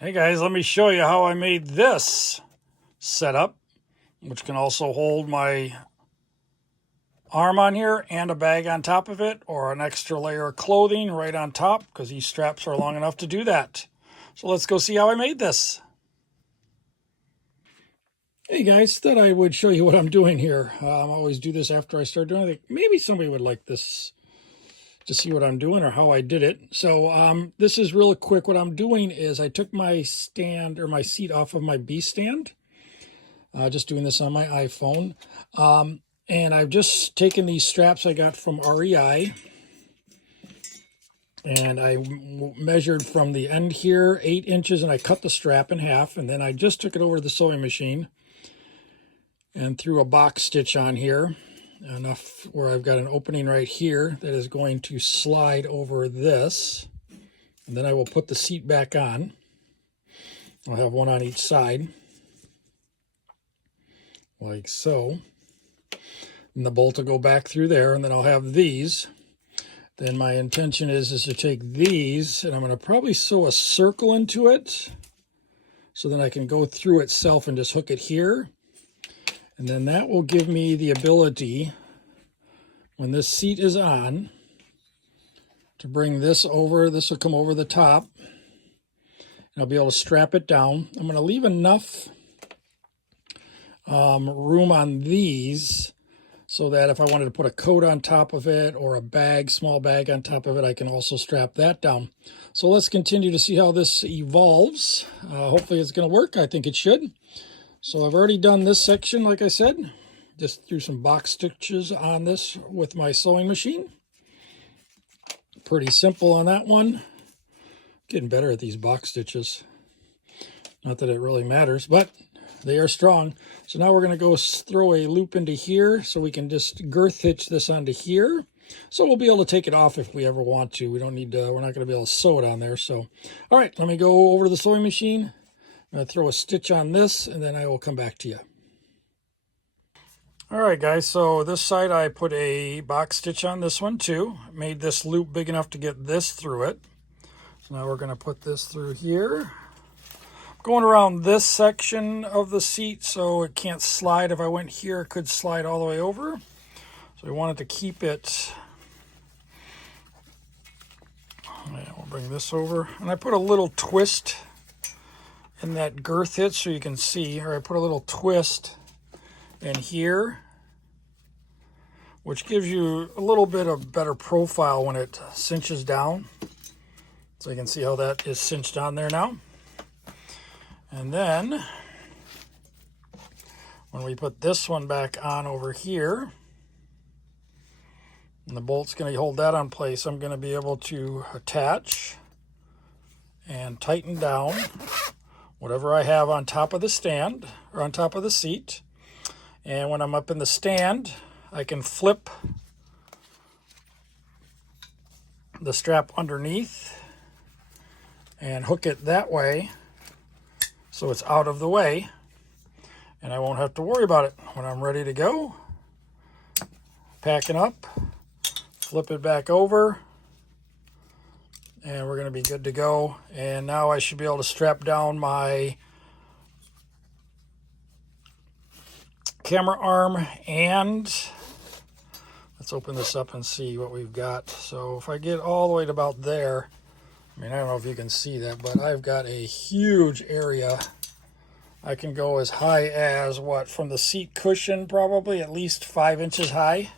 Hey guys, let me show you how I made this setup, which can also hold my arm on here and a bag on top of it, or an extra layer of clothing right on top, because these straps are long enough to do that. So let's go see how I made this. Hey guys, thought I would show you what I'm doing here. I always do this after I start doing it. Maybe somebody would like this to see what I'm doing or how I did it. So this is real quick. What I'm doing is I took my stand or my seat off of my B stand. Just doing this on my iPhone. And I've just taken these straps I got from REI. And I measured from the end here 8 inches, and I cut the strap in half. And then I just took it over to the sewing machine and threw a box stitch on here, enough where I've got an opening right here that is going to slide over this. And then I will put the seat back on. I'll have one on each side, like so. And the bolt will go back through there, and then I'll have these. Then my intention is to take these, and I'm going to probably sew a circle into it, so then I can go through itself and just hook it here. And then that will give me the ability, when this seat is on, to bring this over. This will come over the top, and I'll be able to strap it down. I'm going to leave enough room on these so that if I wanted to put a coat on top of it or a bag, small bag on top of it, I can also strap that down. So let's continue to see how this evolves. Hopefully it's going to work. I think it should. So I've already done this section, like I said. Just threw some box stitches on this with my sewing machine. Pretty simple on that one. Getting better at these box stitches. Not that it really matters, but they are strong. So now we're going to go throw a loop into here so we can just girth hitch this onto here. So we'll be able to take it off if we ever want to. We don't need to, we're not going to be able to sew it on there. So, all right, let me go over to the sewing machine. I'm going to throw a stitch on this, and then I will come back to you. All right, guys, so this side I put a box stitch on this one too. Made this loop big enough to get this through it. So now we're going to put this through here. Going around this section of the seat so it can't slide. If I went here, it could slide all the way over. So we wanted to keep it. Yeah, we'll bring this over. And I put a little twist in that girth hitch so you can see, or I put a little twist in here, which gives you a little bit of better profile when it cinches down. So you can see how that is cinched on there now. And then when we put this one back on over here, and the bolt's going to hold that on place, I'm going to be able to attach and tighten down whatever I have on top of the stand or on top of the seat. And when I'm up in the stand, I can flip the strap underneath and hook it that way so it's out of the way, and I won't have to worry about it. When I'm ready to go, packing up, flip it back over, and we're going to be good to go. And now I should be able to strap down my camera arm, and let's open this up and see what we've got. So if I get all the way to about there, I mean, I don't know if you can see that, but I've got a huge area. I can go as high as, what, from the seat cushion, probably at least 5 inches high.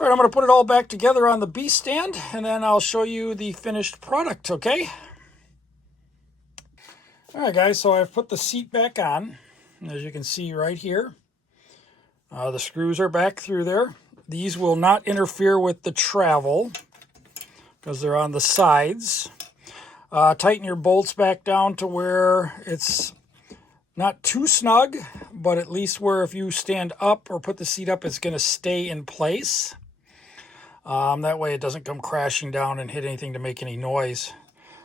All right, I'm going to put it all back together on the B stand, and then I'll show you the finished product, okay? All right, guys, so I've put the seat back on. As you can see right here, the screws are back through there. These will not interfere with the travel because they're on the sides. Tighten your bolts back down to where it's not too snug, but at least where if you stand up or put the seat up, it's going to stay in place. That way it doesn't come crashing down and hit anything to make any noise.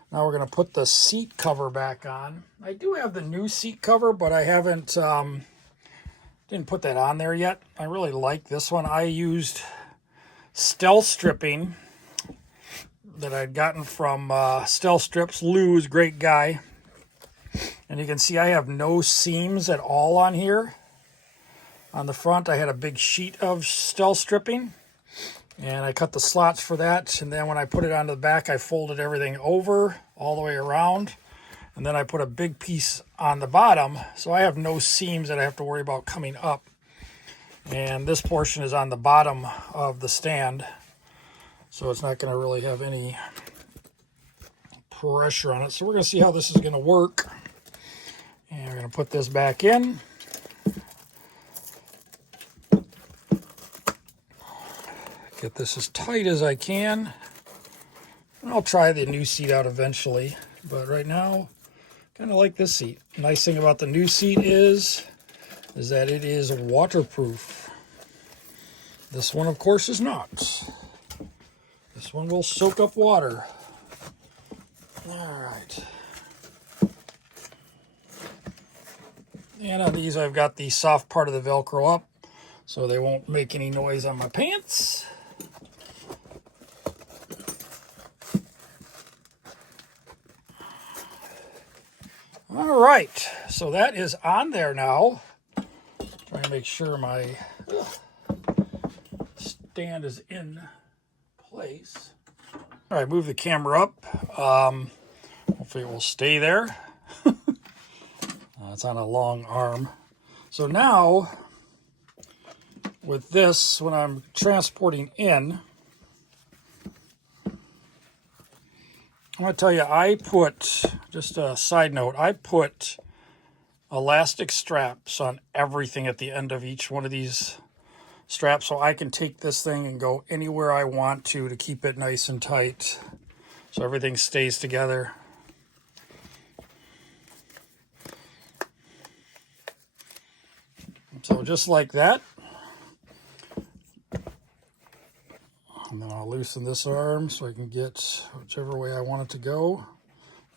Now we're going to put the seat cover back on. I do have the new seat cover, but I haven't didn't put that on there yet. I really like this one. I used stealth stripping that I'd gotten from Stealth Strips. Lou's a great guy. And you can see I have no seams at all on here. On the front, I had a big sheet of Stealth Stripping. And I cut the slots for that. And then when I put it onto the back, I folded everything over all the way around. And then I put a big piece on the bottom. So I have no seams that I have to worry about coming up. And this portion is on the bottom of the stand. So it's not going to really have any pressure on it. So we're going to see how this is going to work. And we're going to put this back in. Get this as tight as I can. And I'll try the new seat out eventually. But right now, kind of like this seat. Nice thing about the new seat is that it is waterproof. This one, of course, is not. This one will soak up water. All right. And on these, I've got the soft part of the Velcro up, so they won't make any noise on my pants. All right, so that is on there now. Trying to make sure my stand is in place. All right, move the camera up. Hopefully it will stay there. It's on a long arm. So now, with this, when I'm transporting in, I'm going to tell you, I put, just a side note, I put elastic straps on everything at the end of each one of these straps so I can take this thing and go anywhere I want to keep it nice and tight so everything stays together. So just like that. And then I'll loosen this arm so I can get whichever way I want it to go.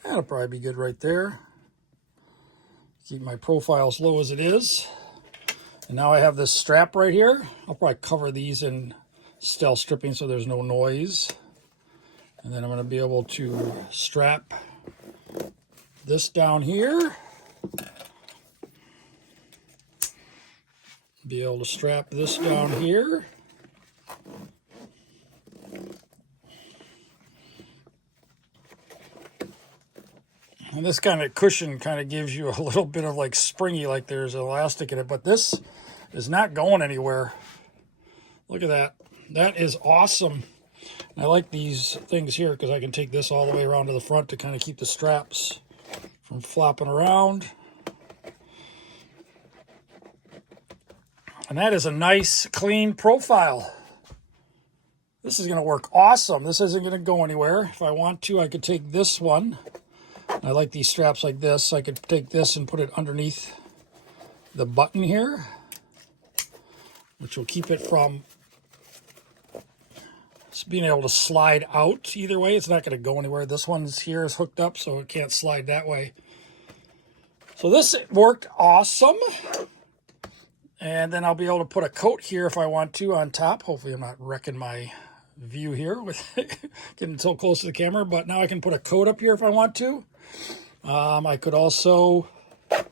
That'll probably be good right there. Keep my profile as low as it is. And now I have this strap right here. I'll probably cover these in Stealth Stripping so there's no noise. And then I'm going to be able to strap this down here. Be able to strap this down here. And this kind of cushion kind of gives you a little bit of like springy, like there's elastic in it, but this is not going anywhere. Look at that. That is awesome. And I like these things here because I can take this all the way around to the front to kind of keep the straps from flopping around. And that is a nice, clean profile. This is going to work awesome. This isn't going to go anywhere. If I want to, I could take this one. I like these straps like this. I could take this and put it underneath the button here, which will keep it from being able to slide out either way. It's not going to go anywhere. This one's here is hooked up, so it can't slide that way. So this worked awesome. And then I'll be able to put a coat here if I want to on top. Hopefully I'm not wrecking my view here with getting so close to the camera. But now I can put a coat up here if I want to. I could also, if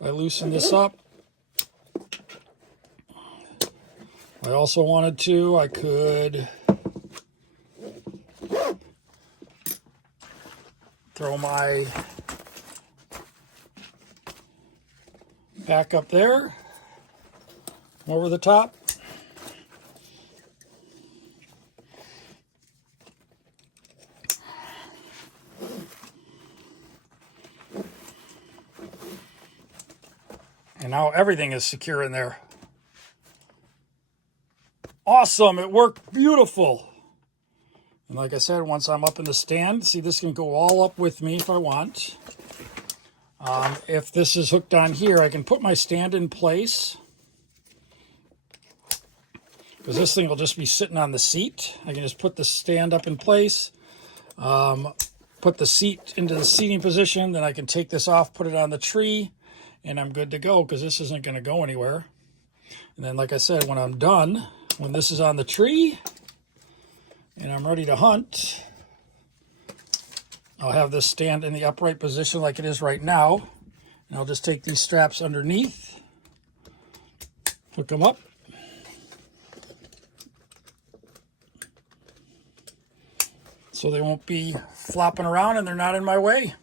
I loosen this up, if I also wanted to, I could throw my back up there. Over the top. And now everything is secure in there. Awesome, it worked beautiful. And like I said, once I'm up in the stand, see, this can go all up with me if I want. If this is hooked on here, I can put my stand in place. Because this thing will just be sitting on the seat. I can just put the stand up in place, put the seat into the seating position, then I can take this off, put it on the tree, and I'm good to go because this isn't going to go anywhere. And then, like I said, when I'm done, when this is on the tree and I'm ready to hunt, I'll have this stand in the upright position like it is right now. And I'll just take these straps underneath, hook them up. So they won't be flopping around and they're not in my way.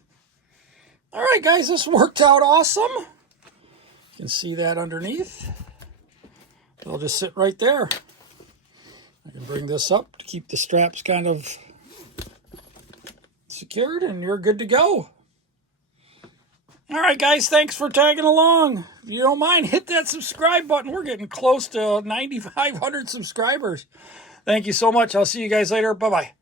All right, guys, this worked out awesome. You can see that underneath. They'll just sit right there. I can bring this up to keep the straps kind of secured, and you're good to go. All right, guys, thanks for tagging along. If you don't mind, hit that subscribe button. We're getting close to 9,500 subscribers. Thank you so much. I'll see you guys later. Bye-bye.